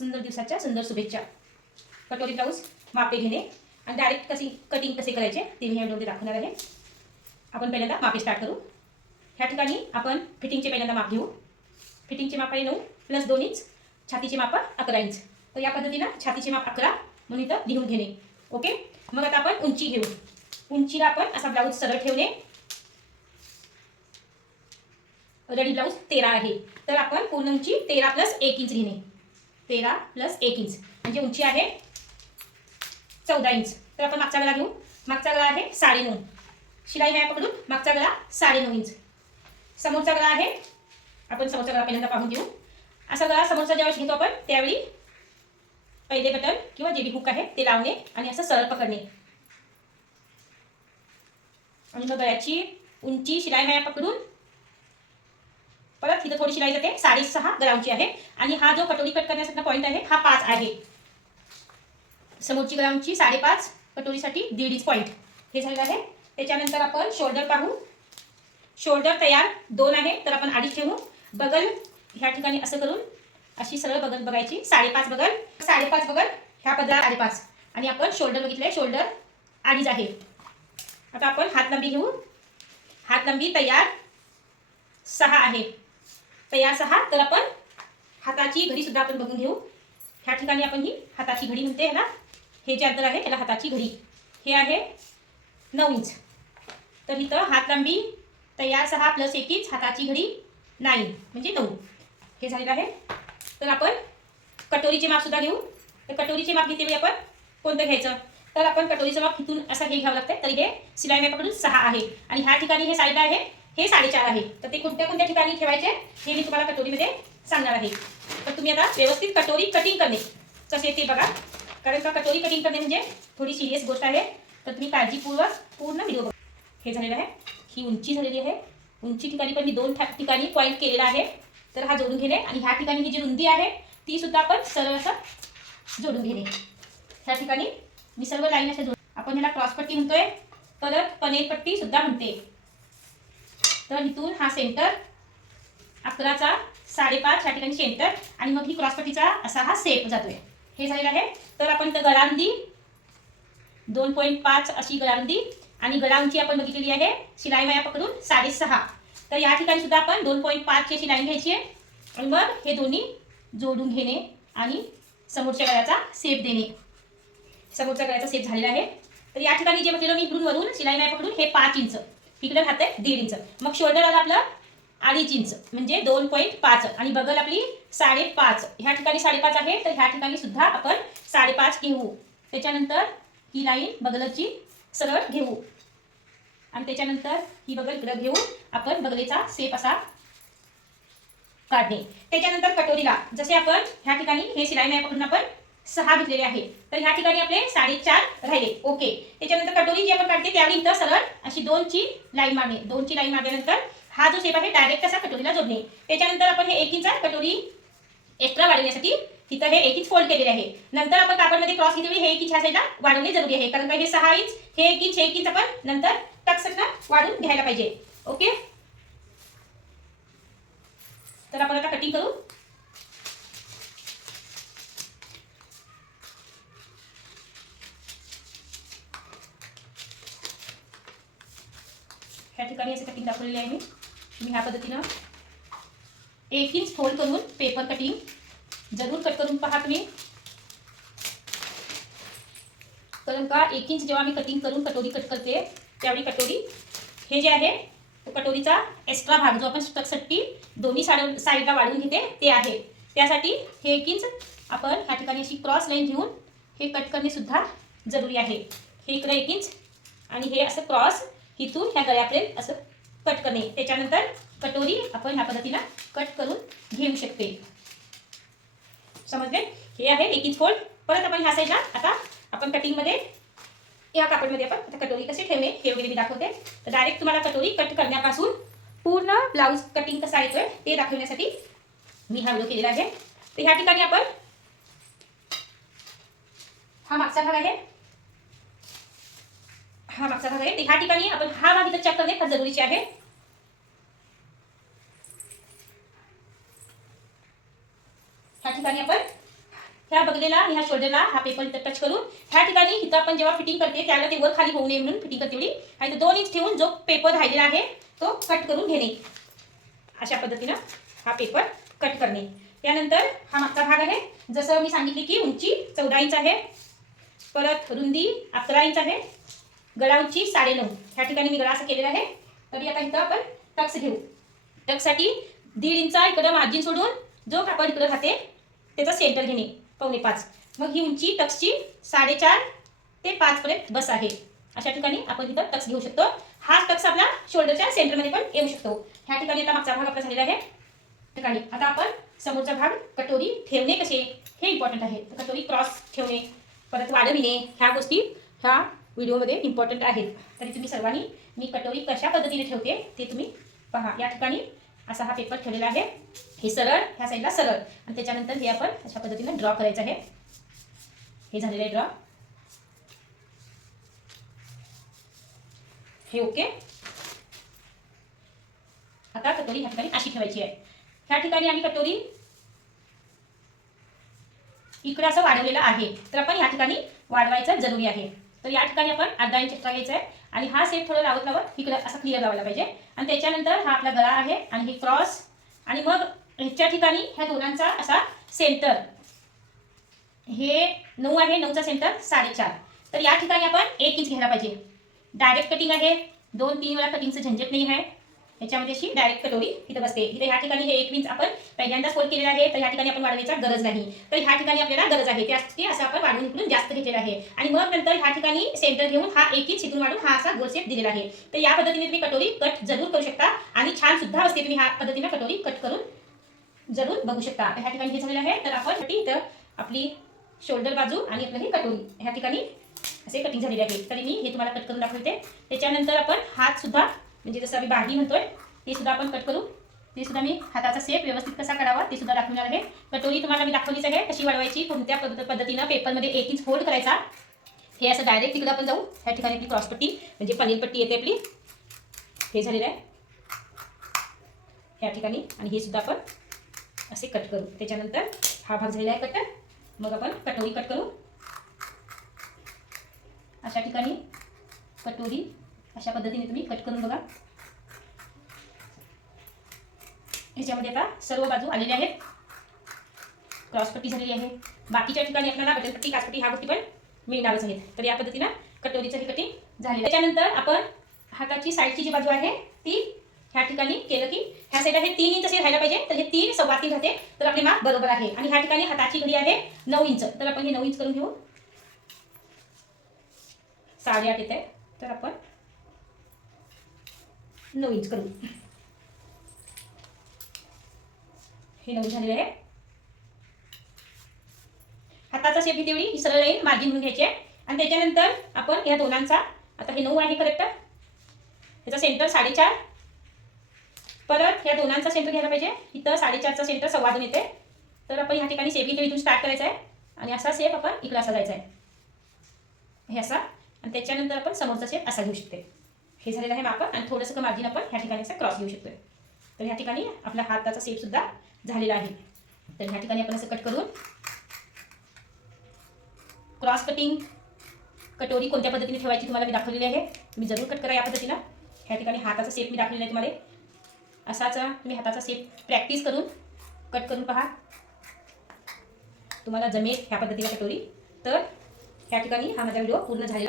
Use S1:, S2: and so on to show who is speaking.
S1: सुंदर दिवसाच्या सुंदर शुभेच्छा. कटोरी ब्लाऊज मापे घेणे आणि डायरेक्ट कशी कटिंग कसे करायचे ते मी या व्हिडिओमध्ये दाखवणार आहे. आपण पहिल्यांदा मापे स्टार्ट करू. ह्या ठिकाणी आपण फिटिंगचे पहिल्यांदा माप घेऊ. फिटिंगचे माप आहे नऊ प्लस दोन इंच छातीचे माप अकरा इंच तर या पद्धतीनं छातीचे माप अकरा म्हणून इथं लिहून घेणे. ओके मग आता आपण उंची घेऊ. उंचीला आपण असा ब्लाऊज सरळ ठेवणे. रेडी ब्लाऊज तेरा आहे. तर आपण पूर्ण उंची तेरा प्लस एक इंच घेणे तेरा प्लस एक इंच म्हणजे उंची आहे चौदा इंच तर आपण मागचा गळा घेऊ. मागचा गळा आहे साडेनऊ. शिलाई मॅप पकडून मागचा गळा साडेनऊ इंच समोरचा गळा आहे आपण समोरचा गळा पहिल्यांदा पाहून घेऊ. असा गळा समोरचा ज्यावेळेस घेतो आपण त्यावेळी पहिले बटन किंवा जे बी हुक आहे ते लावणे आणि असं सरळ पकडणे. आणि मग गळ्याची उंची शिलाई माया पकडून परत इथं थोडी शिलाई जाते. साडेसहा ग्रामची आहे. आणि हा जो कटोरी कट करण्यासाठी पॉईंट आहे हा पाच आहे. समोरची ग्रामची साडेपाच कटोरीसाठी दीड इंच पॉईंट हे झालेलं आहे. त्याच्यानंतर आपण शोल्डर पाहू. शोल्डर तयार दोन आहे तर आपण अडीच ठेवू. बगल ह्या ठिकाणी असं करून अशी सरळ बगल बघायची. साडेपाच बगल. साडेपाच बगल ह्या पदरा साडेपाच. आणि आपण शोल्डर बघितले शोल्डर अडीच आहे. आता आपण हात लांबी घेऊ. हात लांबी तयार सहा आहे. तयार सहा तर आपण हाताची घडी सुद्धा आपण बघून घेऊ. ह्या ठिकाणी आपण ही हाताची घडी म्हणते ह्याला. हे जे अंतर आहे त्याला हाताची घडी. हे आहे नऊ इंच. तर इथं हात लांबी तयार सहा प्लस एक इंच हाताची घडी नाईन म्हणजे नऊ. हे झालेलं आहे. तर आपण कटोरीचे माप सुद्धा घेऊ. तर कटोरीचे माप घेते आपण कोणतं घ्यायचं? तर आपण कटोरीचं माप इथून असं हे घ्यावं लागतं तर हे शिलाई मापाकडून सहा आहे. आणि ह्या ठिकाणी हे साईडला आहे. हे साडेचार आहे. तर ते कोणत्या कोणत्या ठिकाणी ठेवायचे हे मी तुम्हाला कटोरीमध्ये सांगणार आहे. तर तुम्ही आता व्यवस्थित कटोरी कटिंग करणे. कसे ते बघा. कारण का कटोरी कटिंग करणे म्हणजे थोडी सिरियस गोष्ट आहे. तर तुम्ही काळजीपूर्वक पूर्ण व्हिडिओ बघा. हे झालेलं आहे. ही उंची झालेली आहे. उंची ठिकाणी पण मी दोन ठिकाणी पॉईंट केलेला आहे. तर हा जोडून घेणे आणि ह्या ठिकाणी ही जी रुंदी आहे ती सुद्धा आपण सरळ असं जोडून घेणे. ह्या ठिकाणी मी सर्व लाईन अशा जोड आपण ह्याला क्रॉसपट्टी म्हणतोय. परत पनेरपट्टी सुद्धा म्हणते. तर इथून हा सेंटर अकराचा साडेपाच ह्या ठिकाणी सेंटर आणि मग ही क्रॉसपट्टीचा असा हा सेप जातोय. हे झालेलं आहे. तर आपण तर गळारुंदी दोन पॉईंट पाच अशी गळारुंदी आणि गळाउंची आपण बघितलेली आहे. शिलाई माया पकडून साडेसहा. तर या ठिकाणी सुद्धा आपण दोन पॉईंट पाचची अशी लाईन घ्यायची आहे. आणि मग हे दोन्ही जोडून घेणे आणि समोरच्या गळ्याचा सेप देणे. समोरच्या गळ्याचा सेप झालेला आहे. तर या ठिकाणी जे म्हटलेलं मी इकडून वरून शिलाई माया पकडून हे पाच इंच इकडे राहते दीड इंच. मग शोल्डर आलं आपलं अडीच इंच म्हणजे दोन पॉईंट पाच. आणि बगल आपली साडेपाच. ह्या ठिकाणी साडेपाच आहे तर ह्या ठिकाणी सुद्धा आपण साडेपाच घेऊ. त्याच्यानंतर ही लाईन बगलची सरळ घेऊ. आणि त्याच्यानंतर ही बगल इकडं घेऊ आपण बगलेचा सेप असा काढणे. त्याच्यानंतर कटोरीला जसे आपण ह्या ठिकाणी हे शिलाई नाही पकडून आपण सहा घेतलेले आहे तर ह्या ठिकाणी आपले साडेचार राहिले. ओके. त्याच्यानंतर कटोरी जी आपण काढते त्यावेळी इथं सरळ अशी दोनची लाईन मारणे. दोनची लाईन मारल्यानंतर हा जो शेप आहे डायरेक्ट असा कटोरीला जोडणे. त्याच्यानंतर आपण हे एक इंच कटोरी एक्स्ट्रा वाढवण्यासाठी तिथं हे एक इंच फोल्ड केलेले आहे. नंतर आपण कापडमध्ये क्रॉस घेतली हे एक इंच ह्या साईडला वाढवणे जरुरी आहे. कारण का हे सहा इंच हे एक इंच हे एक इंच आपण नंतर टक्सटनं वाढून घ्यायला पाहिजे. ओके? तर आपण आता कटिंग करू ह्या ठिकाणी असे कटिंग दाखवलेले आहे मी. तुम्ही ह्या पद्धतीनं एक इंच फोल्ड करून पेपर कटिंग जरूर कट करून पहा तुम्ही. कारण का एक इंच जेव्हा मी कटिंग करून कटोरी कट करते त्यावेळी कटोरी हे जे आहे तो कटोरीचा एक्स्ट्रा भाग जो आपण स्टकसाठी दोन्ही साड साईडला वाढवून घेते ते आहे. त्यासाठी हे एक इंच आपण ह्या ठिकाणी अशी क्रॉस लाईन घेऊन हे कट करणेसुद्धा जरूरी जरुरी आहे. हे इकडं एक इंच आणि हे असं क्रॉस इथून ह्या गळ्यापर्यंत असं कट करणे. त्याच्यानंतर कटोरी आपण ह्या पद्धतीनं कट करून घेऊ शकते. समजले? हे आहे एक इंच फोल्ड परत आपण ह्या साईडला आता आपण कटिंगमध्ये या कापडमध्ये आपण आता कटोरी कसे ठेवणे हे वगैरे मी दाखवते. तर डायरेक्ट तुम्हाला कटोरी कट करण्यापासून पूर्ण ब्लाऊज कटिंग कसा येतोय ते दाखवण्यासाठी मी हा व्हिडिओ केलेला आहे. तर ह्या ठिकाणी आपण हा मागचा भाग आहे. हा मागचा भाग आहे. ह्या ठिकाणी आपण हा भाग इथं चेक करणे फार जरुरीचे आहे. ह्या ठिकाणी आपण ह्या बगलेला आणि ह्या शोल्डरला हा पेपर इथं टच करून ह्या ठिकाणी इथं आपण जेव्हा फिटिंग करते त्याला ते वर खाली होऊ नये म्हणून फिटिंग करते एवढी. आणि दोन इंच ठेवून जो पेपर राहिलेला आहे तो कट करून घेणे. अशा पद्धतीनं हा पेपर कट करणे. त्यानंतर हा मागचा भाग आहे. जसं मी सांगितले की उंची चौदा इंच आहे. परत रुंदी अकरा इंच आहे. गळांची साडे नऊ ह्या ठिकाणी मी गळा असं केलेला आहे. तरी आता इथं आपण टक्स घेऊ. टक्ससाठी दीड इंचा इकडं मार्जिन सोडून जो कापड इकडं राहते त्याचा सेंटर घेणे पावणे पाच. मग ही उंची टक्सची साडेचार ते पाचपर्यंत बस आहे. अशा ठिकाणी आपण इथं टक्स घेऊ शकतो. हा टक्स आपला शोल्डरच्या सेंटरमध्ये पण येऊ शकतो. ह्या ठिकाणी आता मागचा भाग आपला झालेला आहे. ठिकाणी आता आपण समोरचा भाग कटोरी ठेवणे कसे? हे इम्पॉर्टंट आहे. कटोरी क्रॉस ठेवणे परत वाढविणे ह्या गोष्टी ह्या व्हिडिओमध्ये इम्पॉर्टंट आहेत. तरी तुम्ही सर्वांनी मी कटोरी कशा पद्धतीने ठेवते ते तुम्ही पहा. या ठिकाणी असा हा पेपर ठेवलेला आहे. हे सरळ ह्या साईडला सरळ. आणि त्याच्यानंतर हे आपण अशा पद्धतीने ड्रॉ करायचं आहे. हे झालेलं आहे ड्रॉ हे ओके आता कटोरी ह्या ठिकाणी अशी ठेवायची आहे. ह्या ठिकाणी आम्ही कटोरी इकडे असं वाढवलेलं आहे. तर आपण ह्या ठिकाणी वाढवायचं जरुरी आहे. तर या ठिकाणी आपण अर्धा इंच एक्स्ट्रा घ्यायचा आहे आणि हा सेट थोडं लावत लावत इकडे असा क्लिअर लावायला पाहिजे. आणि त्याच्यानंतर हा आपला गळा आहे आणि हे क्रॉस आणि मग ह्याच्या ठिकाणी ह्या दोघांचा असा सेंटर हे नऊ आहे नऊचा सेंटर साडेचार. तर या ठिकाणी आपण एक इंच घ्यायला पाहिजे. डायरेक्ट कटिंग आहे. दोन तीन वेळा कटिंगचं झंझट नाही आहे. याच्यामध्ये अशी डायरेक्ट कटोरी इथं बसते. इथे ह्या ठिकाणी हे एक विंच आपण पहिल्यांदाच फोल्ड केलेला आहे तर ह्या ठिकाणी आपण वाढवायचा गरज नाही. तर ह्या ठिकाणी आपल्याला गरज आहे. त्यासाठी असं आपण वाढवून इकडून जास्त घेतलेलं आहे. आणि मग नंतर ह्या ठिकाणी सेंटर घेऊन हा एक इंच इथून वाढून हा असा गोल शेप दिलेला आहे. तर या पद्धतीने तुम्ही कटोरी कट जरूर करू शकता. आणि छान सुद्धा बसते तुम्ही ह्या पद्धतीने कटोरी कट करून जरूर बघू शकता. ह्या ठिकाणी हे झालेलं आहे. तर आपण इथं आपली शोल्डर बाजू आणि आपलं हे कटोरी ह्या ठिकाणी असे कटिंग झालेले आहे. तरी मी हे तुम्हाला कट करून दाखवते. त्याच्यानंतर आपण हात सुद्धा म्हणजे जसं आम्ही बाही म्हणतोय ते सुद्धा आपण कट करू. ते सुद्धा मी हाताचा सेप व्यवस्थित कसा करावा ते सुद्धा दाखवणार आहे. कटोरी तुम्हाला मी दाखवलीच आहे कशी वाढवायची कोणत्या पद्धत पद्धतीनं पेपरमध्ये एक इंच फोल्ड करायचा. हे असं डायरेक्ट तिकडं आपण जाऊ. ह्या ठिकाणी आपली क्रॉसपट्टी म्हणजे पनीर पट्टी येते आपली. हे झालेलं आहे. ह्या ठिकाणी. आणि हे सुद्धा आपण असे कट करू. त्याच्यानंतर हा भाग झालेला आहे कट मग आपण कटोरी कट करू. अशा ठिकाणी कटोरी अशा पद्धतीने तुम्ही कट करून बघा. ह्याच्यामध्ये आता सर्व बाजू आलेल्या आहेत. क्रॉसपट्टी झालेली आहे. बाकीच्या ठिकाणी आपल्याला बटनपट्टी काचपट्टी ह्या गोष्टी पण मिळणारच आहेत. तर या पद्धतीनं कटोरीचं हे कटिंग झालेलं त्याच्यानंतर आपण हाताची साईडची जी बाजू आहे ती ह्या ठिकाणी केलं की ह्या साईडला हे तीन इंच असे राहायला पाहिजे. तर हे तीन सव्वा तीन राहते. तर आपले माप बरोबर आहे. आणि ह्या ठिकाणी हाताची घडी आहे नऊ इंच तर आपण हे नऊ इंच करून घेऊ. साडेआठ आठ येते तर आपण नऊ इंच करू. हे नऊ झालेले आहे. हाताचा शेप ही तेवढी ही सरळ लाईन मार्जिन म्हणून घ्यायची आहे. आणि त्याच्यानंतर आपण या दोनांचा आता हे नऊ आहे करेक्ट ह्याचा सेंटर साडेचार. परत ह्या दोनांचा सेंटर घ्यायला पाहिजे. इथं साडेचारचा सेंटर सव्वा दोन येते. तर आपण ह्या ठिकाणी शेप इथे इथून स्टार्ट करायचा आहे. आणि असा शेप आपण इकडं असा जायचा आहे. हे असा. आणि त्याच्यानंतर आपण समोरचा शेप असा घेऊ शकते. हे झालेलं आहे मापन आणि थोडंसं मार्जिन आपण ह्या ठिकाणी असं क्रॉस घेऊ शकतोय. तर ह्या ठिकाणी आपला हाताचा शेप सुद्धा झालेला आहे. तर ह्या ठिकाणी आपण असं कट करून क्रॉस कटिंग कटोरी कोणत्या पद्धतीने ठेवायची तुम्हाला मी दाखवलेली आहे. मी जरूर कट करा या पद्धतीला. ह्या ठिकाणी हाताचा सेप मी दाखवलेला आहे तुम्हाला. असाच तुम्ही हाताचा सेप प्रॅक्टिस करून कट करून पहा. तुम्हाला जमेल ह्या पद्धतीने कटोरी. तर ह्या ठिकाणी हा माझा व्हिडिओ पूर्ण झालेला.